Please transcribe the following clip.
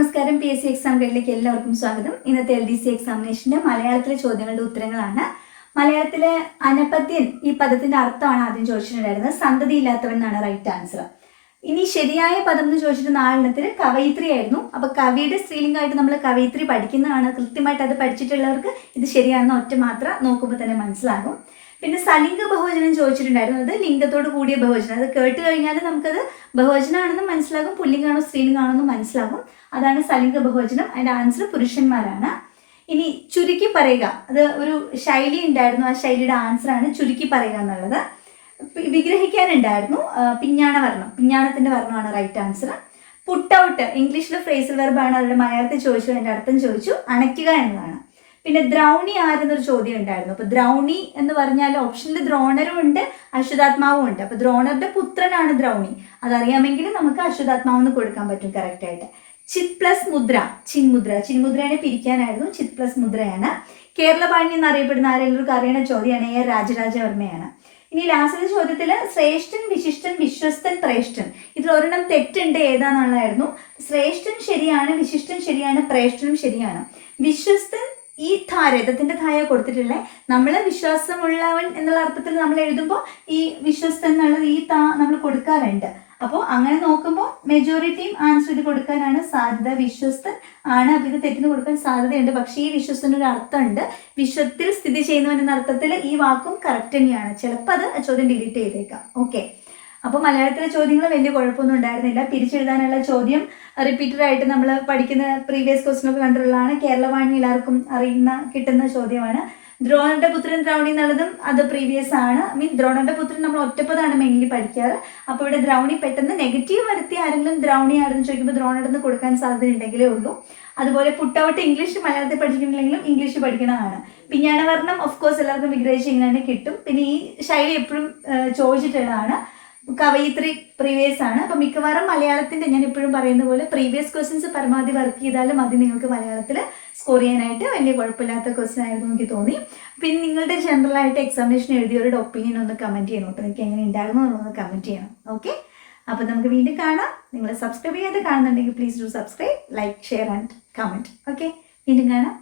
നമസ്കാരം. P S C exam ഗൈഡിലേക്ക് എല്ലാവർക്കും സ്വാഗതം. ഇന്നത്തെ എൽ ഡി സി എക്സാമിനേഷന്റെ മലയാളത്തിലെ ചോദ്യങ്ങളുടെ ഉത്തരങ്ങളാണ്. മലയാളത്തിലെ അനപത്യൻ ഈ പദത്തിന്റെ അർത്ഥമാണ് ആദ്യം ചോദിച്ചിട്ടുണ്ടായിരുന്നത്. സന്തതി ഇല്ലാത്തവൻ എന്നാണ് റൈറ്റ് ആൻസർ ഇനി ശരിയായ പദം എന്ന് ചോദിച്ചിട്ട് നാലെണ്ണത്തിൽ കവയിത്രി ആയിരുന്നു അപ്പൊ കവിയുടെ സ്ത്രീലിംഗമായിട്ട് നമ്മൾ കവയിത്രി പഠിക്കുന്നതാണ്. കൃത്യമായിട്ട് അത് പഠിച്ചിട്ടുള്ളവർക്ക് ഇത് ശരിയാണെന്ന് ഒറ്റ മാത്രം നോക്കുമ്പോൾ തന്നെ മനസ്സിലാകും. പിന്നെ സലിംഗ ബഹുവചനം ചോദിച്ചിട്ടുണ്ടായിരുന്നു. അത് ലിംഗത്തോട് കൂടിയ ബഹുവചനം. അത് കേട്ട് കഴിഞ്ഞാൽ നമുക്കത് ബഹുവചനമാണെന്ന് മനസ്സിലാകും പുല്ലിംഗാണോ സ്ത്രീലിംഗാണോ എന്ന് മനസ്സിലാകും. അതാണ് സലിംഗ ബഹുവചനം. അതിന്റെ ആൻസർ പുരുഷന്മാരാണ്. ഇനി ചുരുക്കി പറയുക. അത് ഒരു ശൈലി ഉണ്ടായിരുന്നു. ആ ശൈലിയുടെ ആൻസർ ആണ് ചുരുക്കി പറയുക എന്നുള്ളത്. വിഗ്രഹിക്കാനുണ്ടായിരുന്നു. പിഞ്ഞാണ വർണം. പിഞ്ഞാണത്തിന്റെ വർണമാണ് റൈറ്റ് ആൻസർ പുട്ട് ഔട്ട് ഇംഗ്ലീഷിലെ ഫ്രേസൽ വെർബാണ് അവരുടെ മലയാളത്തിൽ ചോദിച്ചു അതിന്റെ അർത്ഥം ചോദിച്ചു. അണയ്ക്കുക എന്നതാണ്. പിന്നെ ദ്രൗണി ആരെന്നൊരു ചോദ്യം ഉണ്ടായിരുന്നു. അപ്പൊ ദ്രൗണി എന്ന് പറഞ്ഞാൽ ഓപ്ഷനിൽ ദ്രോണരും ഉണ്ട് അശ്വതാത്മാവും ഉണ്ട്. അപ്പൊ ദ്രോണരുടെ പുത്രനാണ് ദ്രൗണി. അതറിയാമെങ്കിൽ നമുക്ക് അശ്വതാത്മാവെന്ന് കൊടുക്കാൻ പറ്റും കറക്റ്റ് ആയിട്ട്. ചിത് പ്ലസ് മുദ്ര ചിന്മുദ്ര. ചിന്മുദ്രനെ പിരിക്കാനായിരുന്നു ചിത് പ്ലസ് മുദ്രയാണ്. കേരളപാണി എന്നറിയപ്പെടുന്ന ആരെല്ലാവർക്കും അറിയണ ചോദ്യമാണ് എ രാജരാജവർമ്മയാണ്. ഇനി ലാസ്റ്റത്തെ ചോദ്യത്തിൽ ശ്രേഷ്ഠൻ വിശിഷ്ടൻ വിശ്വസ്തൻ പ്രേഷ്ഠൻ. ഇതിൽ ഒരെണ്ണം തെറ്റുണ്ട് ഏതാണെന്നുള്ളതായിരുന്നു ശ്രേഷ്ഠൻ ശരിയാണ് വിശിഷ്ടൻ ശരിയാണ് പ്രേഷ്ഠനും ശരിയാണ്. വിശ്വസ്തൻ ഈ ധാ രഥത്തിന്റെ ധായ കൊടുത്തിട്ടില്ലേ നമ്മൾ വിശ്വാസമുള്ളവൻ എന്നുള്ള അർത്ഥത്തിൽ നമ്മൾ എഴുതുമ്പോൾ ഈ വിശ്വസ്ത എന്നുള്ളത് ഈ താ നമ്മൾ കൊടുക്കാറുണ്ട്. അപ്പോൾ അങ്ങനെ നോക്കുമ്പോൾ മെജോറിറ്റിയും ആൻസർ ഇത് കൊടുക്കാനാണ് സാധ്യത. വിശ്വസ്തൻ ആണ് അപ്പം ഇത് തെറ്റിന് കൊടുക്കാൻ സാധ്യതയുണ്ട്. പക്ഷേ ഈ വിശ്വസ്തന് ഒരു അർത്ഥമുണ്ട്. വിശ്വത്തിൽ സ്ഥിതി ചെയ്യുന്നവൻ എന്ന അർത്ഥത്തിൽ ഈ വാക്കും കറക്റ്റ് തന്നെയാണ്. ചിലപ്പോൾ അത് ചോദ്യം ഡിലീറ്റ് ചെയ്തേക്കാം. ഓക്കെ അപ്പോൾ മലയാളത്തിലെ ചോദ്യങ്ങൾ വലിയ കുഴപ്പമൊന്നും ഉണ്ടായിരുന്നില്ല. തിരിച്ചെഴുതാനുള്ള ചോദ്യം റിപ്പീറ്റഡ് ആയിട്ട് നമ്മൾ പഠിക്കുന്ന പ്രീവിയസ് ക്വസ്റ്റൻ ഒക്കെ കണ്ടിട്ടുള്ളതാണ് കേരളവാണി എല്ലാവർക്കും അറിയുന്ന കിട്ടുന്ന ചോദ്യമാണ്. ദ്രോണന്റെ പുത്രൻ ദ്രൗണി എന്നുള്ളതും അത് പ്രീവിയസ് ആണ്. മീൻ ദ്രോണന്റെ പുത്രൻ നമ്മൾ ഒറ്റപ്പതാണ് മെയിൻലി പഠിക്കാറ്. അപ്പോൾ ഇവിടെ ദ്രൗണി പെട്ടെന്ന് നെഗറ്റീവ് വരുത്തി ആരെങ്കിലും ദ്രൗണി ആരെന്ന് ചോദിക്കുമ്പോൾ ദ്രോണടുന്ന് കൊടുക്കാൻ സാധ്യത ഉണ്ടെങ്കിലേ ഉള്ളൂ. അതുപോലെ പുട്ടൗട്ട് ഇംഗ്ലീഷ് മലയാളത്തിൽ പഠിക്കുന്നില്ലെങ്കിലും ഇംഗ്ലീഷ് പഠിക്കണതാണ്. പിഞ്ഞാണവർണം ഓഫ് കോഴ്സ് എല്ലാവർക്കും വിഗ്രഹിച്ച് ഇങ്ങനെ കിട്ടും. പിന്നെ ഈ ശൈലി എപ്പോഴും ചോദിച്ചിട്ടുള്ളതാണ്. കവയിത്രി പ്രീവിയസ് ആണ്. അപ്പൊ മിക്കവാറും മലയാളത്തിന്റെ ഞാൻ എപ്പോഴും പറയുന്ന പോലെ പ്രീവിയസ് ക്വസ്റ്റ്യൻസ് പരമാവധി വർക്ക് ചെയ്താലും മതി നിങ്ങൾക്ക് മലയാളത്തിൽ സ്കോർ ചെയ്യാനായിട്ട്. വലിയ കുഴപ്പമില്ലാത്ത ക്വസ്റ്റ്യൻ ആയിരുന്നു എനിക്ക് തോന്നി. പിന്നെ നിങ്ങളുടെ ജനറൽ ആയിട്ട് എക്സാമിനേഷൻ എഴുതിയവരുടെ ഒപ്പീനിയൻ ഒന്ന് കമന്റ് ചെയ്യണം കേട്ടോ. എനിക്ക് എങ്ങനെ ഉണ്ടായിരുന്നു എന്നുള്ളത് കമന്റ് ചെയ്യണം. ഓക്കെ അപ്പൊ നമുക്ക് വീണ്ടും കാണാം. നിങ്ങൾ സബ്സ്ക്രൈബ് ചെയ്ത് കാണുന്നുണ്ടെങ്കിൽ please do subscribe like share and comment okay വീണ്ടും കാണാം.